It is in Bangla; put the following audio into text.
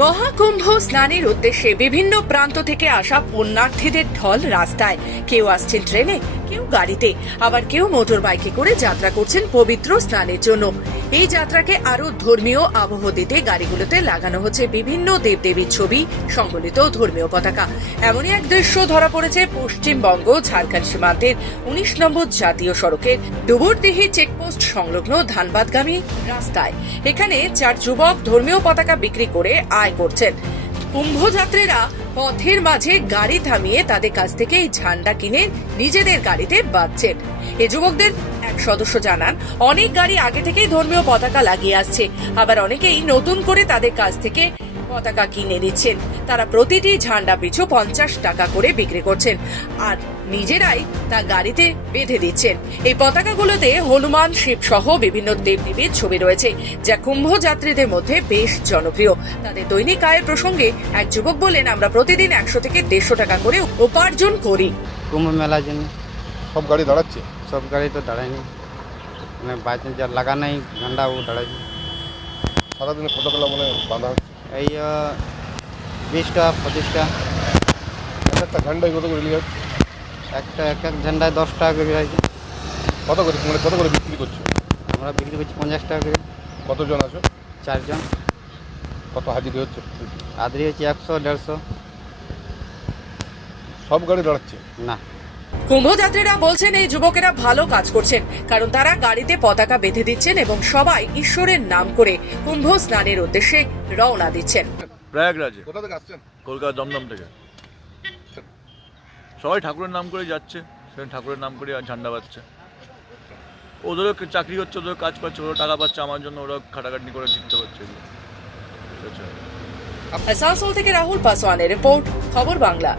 মহাকুম্ভ স্নানের উদ্দেশ্যে বিভিন্ন প্রান্ত থেকে আসা পুণ্যার্থীদের ঢল রাস্তায়। কেউ আসছেন ট্রেনে, কেউ গাড়িতে, আবার কেউ মোটর বাইকে করে যাত্রা করছেন পবিত্র স্নানের জন্য। এই যাত্রাকে আরো ধর্মীয় আবহ দিতে গাড়িগুলোতে লাগানো হচ্ছে বিভিন্ন দেবদেবীর ছবি সংবলিত ধর্মীয় পতাকা। এমনই এক দৃশ্য ধরা পড়েছে পশ্চিমবঙ্গ ঝাড়খণ্ড সীমান্তের ১৯ নম্বর জাতীয় সড়কের ডুবুরদিহি চেকপোস্ট সংলগ্ন ধানবাদগামী রাস্তায়। এখানে 4 যুবক ধর্মীয় পতাকা বিক্রি করে আয় করছেন। কুম্ভযাত্রীরা পথের মাঝে গাড়ি থামিয়ে তাদের কাছ থেকে এই ঝান্ডা কিনে নিজেদের গাড়িতে বাঁধছেন। এই যুবকদের এক সদস্য জানান, অনেক গাড়ি আগে থেকেই ধর্মীয় পতাকা লাগিয়ে আসছে, আবার অনেকেই নতুন করে তাদের কাছ থেকে পতাকা কিনে নিচ্ছেন। তারা প্রতিটি ঝান্ডা পিছু 50 টাকা করে বিক্রি করছেন আর নিজেরাই তা গাড়িতে বেঁধে দিচ্ছেন। এই পতাকাগুলোতে হনুমান, শিব সহ বিভিন্ন দেবদেবীর ছবি রয়েছে, যা কুম্ভ যাত্রীদের মধ্যে বেশ জনপ্রিয়। তাদের দৈনিক আয়ের প্রসঙ্গে এক যুবক বলেন, আমরা প্রতিদিন 100 থেকে 150 টাকা করে উপার্জন করি। কুম্ভ মেলার জন্য সব গাড়ি দাঁড়াচ্ছে? সব গাড়ি তো দাঁড়ায়নি, মানে বাইচান্স যা লাগা নাই ঝান্ডা ও দাঁড়ায়নি। সারাদিনে পতাকা মানে বাঁধা হচ্ছে? এই 20টা 25টা। একটা ঝান্ডায় কত করে নিয়ে যাচ্ছে? একটা এক এক ঝান্ডায় 10 টাকা করে আছে। কত করে মানে কত করে বিক্রি করছো? আমরা বিক্রি করছি 50 টাকা করে। কতজন আছো? 4 জন। কত হাজিরি হচ্ছে? আদরি হচ্ছে 100 150। সব গাড়ি দাঁড়াচ্ছে না, কুম্ভযাত্রীরা বলছেন এই যুবকেরা ভালো কাজ করছেন, কারণ তারা গাড়িতে পতাকা বেঁধে দিচ্ছেন এবং সবাই ঈশ্বরের নাম করে কুম্ভ স্নানের উদ্দেশ্যে রওনা দিচ্ছেন। প্রয়াগরাজে। কোথা থেকে আসছেন? কলকাতা দমদম থেকে। সবাই ঠাকুরের নাম করে যাচ্ছে, সেখানে ঠাকুরের নাম করে ঝান্ডা বাজছে। ওদেরও চাকরি হচ্ছে, ওদের কাজ পাচ্ছে, ওরা টাকা পাচ্ছে, আমার জন্য ওরা খাটাখাটনি করে জিততে পারছে। আসানসোল থেকে রাহুল পাসওয়ানের রিপোর্ট, খবর বাংলা।